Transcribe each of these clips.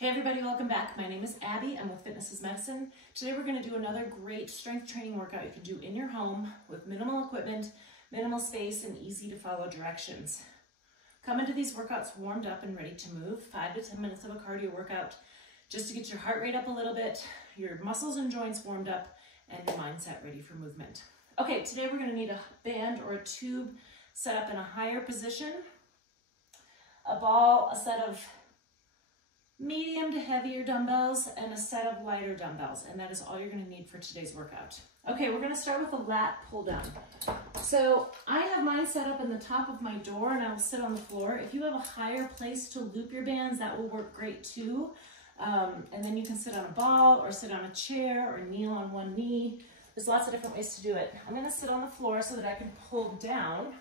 Hey everybody, welcome back. My name is Abby. I'm with Fitness is Medicine. Today we're going to do another great strength training workout you can do in your home with minimal equipment, minimal space, and easy to follow directions. Come into these workouts warmed up and ready to move. 5 to 10 minutes of a cardio workout just to get your heart rate up a little bit, your muscles and joints warmed up, and your mindset ready for movement. Okay, today we're going to need a band or a tube set up in a higher position, a ball, a set of medium to heavier dumbbells, and a set of lighter dumbbells, and that is all you're going to need for today's workout. Okay, we're going to start with a lat pull down. So I have mine set up in the top of my door and I will sit on the floor. If you have a higher place to loop your bands, that will work great too. And then you can sit on a ball or sit on a chair or kneel on one knee. There's lots of different ways to do it. I'm going to sit on the floor so that I can pull down.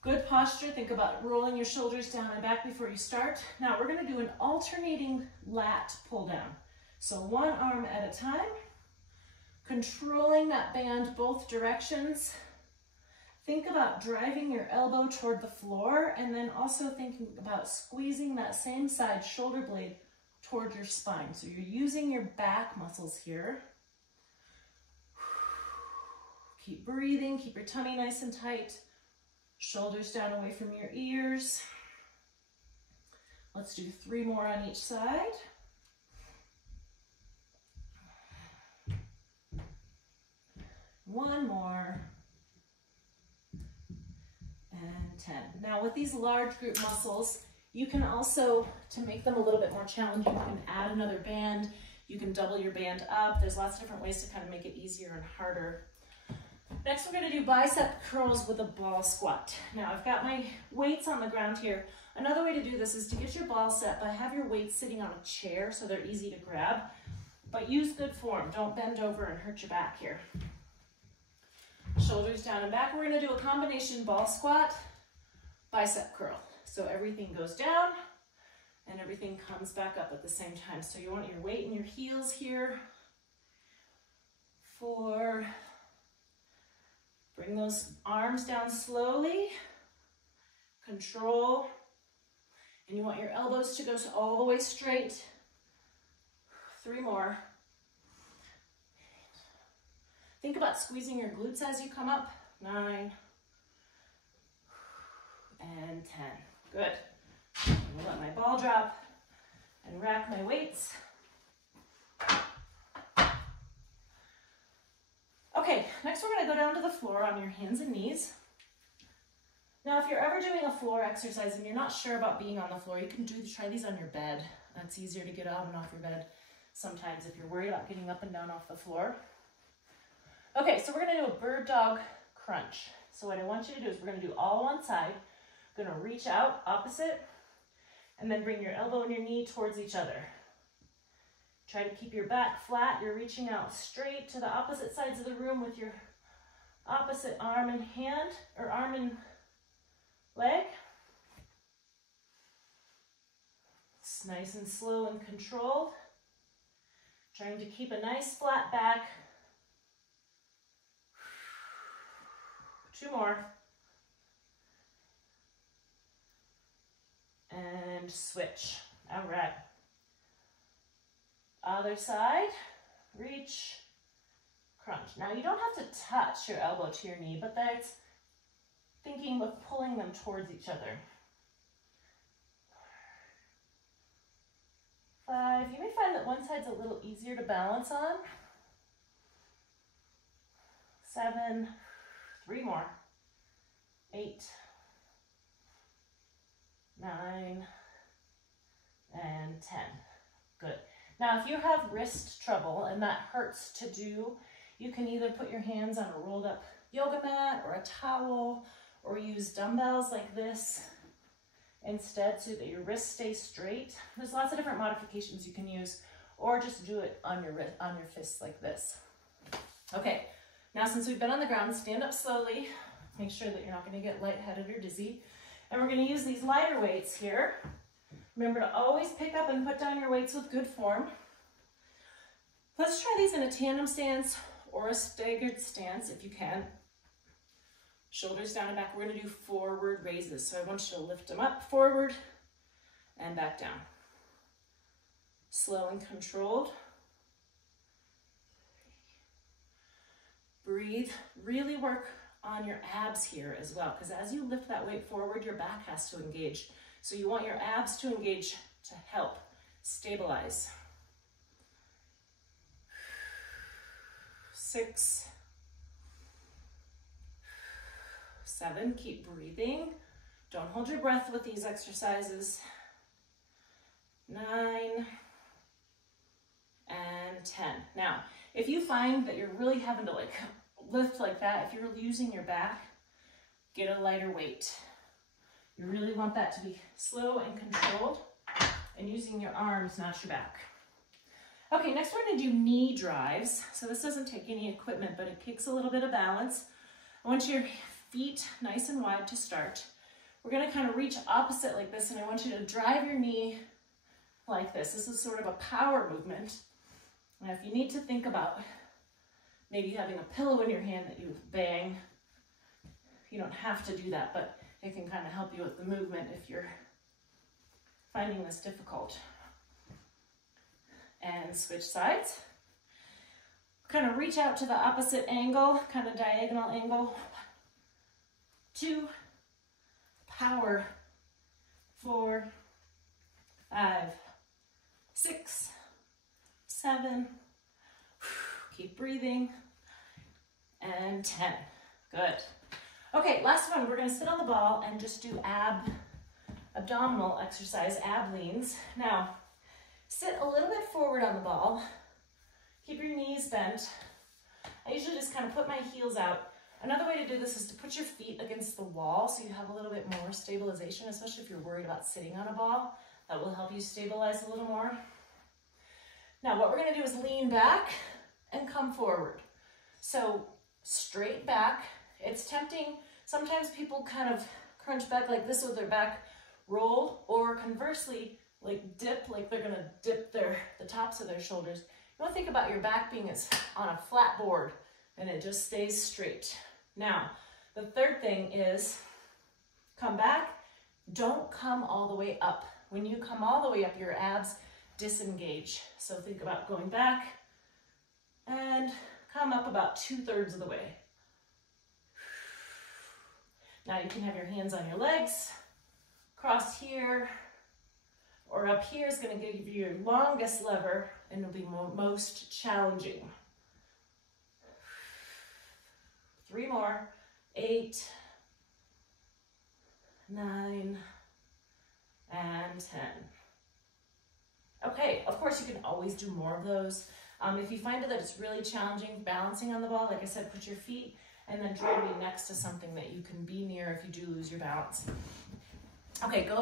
Good posture. Think about rolling your shoulders down and back before you start. Now we're going to do an alternating lat pull down. So one arm at a time, controlling that band both directions. Think about driving your elbow toward the floor and then also thinking about squeezing that same side shoulder blade toward your spine. So you're using your back muscles here. Keep breathing, keep your tummy nice and tight. Shoulders down away from your ears. Let's do 3 more on each side. One more. And 10. Now with these large group muscles, you can also, to make them a little bit more challenging, you can add another band. You can double your band up. There's lots of different ways to kind of make it easier and harder. Next, we're going to do bicep curls with a ball squat. Now, I've got my weights on the ground here. Another way to do this is to get your ball set by have your weights sitting on a chair so they're easy to grab. But use good form. Don't bend over and hurt your back here. Shoulders down and back. We're going to do a combination ball squat, bicep curl. So everything goes down and everything comes back up at the same time. So you want your weight in your heels here. 4. Bring those arms down slowly, control, and you want your elbows to go all the way straight. 3 more. Think about squeezing your glutes as you come up. 9 and 10. Good. I'm gonna let my ball drop and rack my weights. Okay, next we're going to go down to the floor on your hands and knees. Now, if you're ever doing a floor exercise and you're not sure about being on the floor, you can try these on your bed. It's easier to get out and off your bed sometimes if you're worried about getting up and down off the floor. Okay, so we're going to do a bird dog crunch. So what I want you to do is we're going to do all one side. We're going to reach out opposite and then bring your elbow and your knee towards each other. Try to keep your back flat. You're reaching out straight to the opposite sides of the room with your opposite arm and hand, or arm and leg. It's nice and slow and controlled. Trying to keep a nice flat back. 2 more. And switch. All right. Other side, reach, crunch. Now you don't have to touch your elbow to your knee, but that's thinking of pulling them towards each other. 5, you may find that one side's a little easier to balance on. 7, 3 more. 8, 9, and 10. Good. Now, if you have wrist trouble and that hurts to do, you can either put your hands on a rolled up yoga mat or a towel, or use dumbbells like this instead so that your wrist stays straight. There's lots of different modifications you can use, or just do it on your fists like this. Okay, now since we've been on the ground, stand up slowly. Make sure that you're not going to get lightheaded or dizzy. And we're going to use these lighter weights here. Remember to always pick up and put down your weights with good form. Let's try these in a tandem stance or a staggered stance if you can. Shoulders down and back. We're going to do forward raises. So I want you to lift them up, forward, and back down. slow and controlled. Breathe, really work on your abs here as well, because as you lift that weight forward, your back has to engage. So you want your abs to engage to help stabilize. 6, 7, keep breathing. Don't hold your breath with these exercises. 9, and 10. Now, if you find that you're really having to like lift like that, if you're using your back, get a lighter weight. You really want that to be slow and controlled and using your arms, not your back. Okay, next we're gonna do knee drives. So this doesn't take any equipment, but it kicks a little bit of balance. I want your feet nice and wide to start. We're gonna kind of reach opposite like this, and I want you to drive your knee like this. This is sort of a power movement. Now, if you need to think about maybe having a pillow in your hand that you bang, you don't have to do that, but it can kind of help you with the movement if you're finding this difficult. And switch sides. Kind of reach out to the opposite angle, kind of diagonal angle. 1, 2, power. 4, 5, 6, 7, keep breathing, and 10. Good. Okay, last one. We're going to sit on the ball and just do abdominal exercise, ab leans. Now, sit a little bit forward on the ball. Keep your knees bent. I usually just kind of put my heels out. Another way to do this is to put your feet against the wall so you have a little bit more stabilization, especially if you're worried about sitting on a ball. That will help you stabilize a little more. Now what we're going to do is lean back and come forward. So straight back. It's tempting. Sometimes people kind of crunch back like this with their back rolled, or conversely, like dip, like they're going to dip the tops of their shoulders. You want to think about your back being on a flat board and it just stays straight. Now, the third thing is come back. Don't come all the way up. When you come all the way up, your abs disengage. So think about going back and come up about 2/3 of the way. Now you can have your hands on your legs, cross here, or up here is going to give you your longest lever and it'll be most challenging. 3 more, 8, 9, and 10. Okay, of course you can always do more of those. If you find that it's really challenging balancing on the ball, like I said, put your feet and then try to be next to something that you can be near if you do lose your balance. Okay, go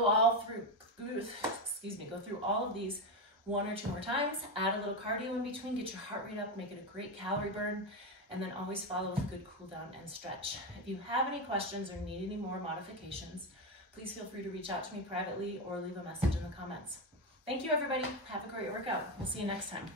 through all of these 1 or 2 more times. Add a little cardio in between, get your heart rate up, make it a great calorie burn, and then always follow with a good cool down and stretch. If you have any questions or need any more modifications, please feel free to reach out to me privately or leave a message in the comments. Thank you, everybody. Have a great workout. We'll see you next time.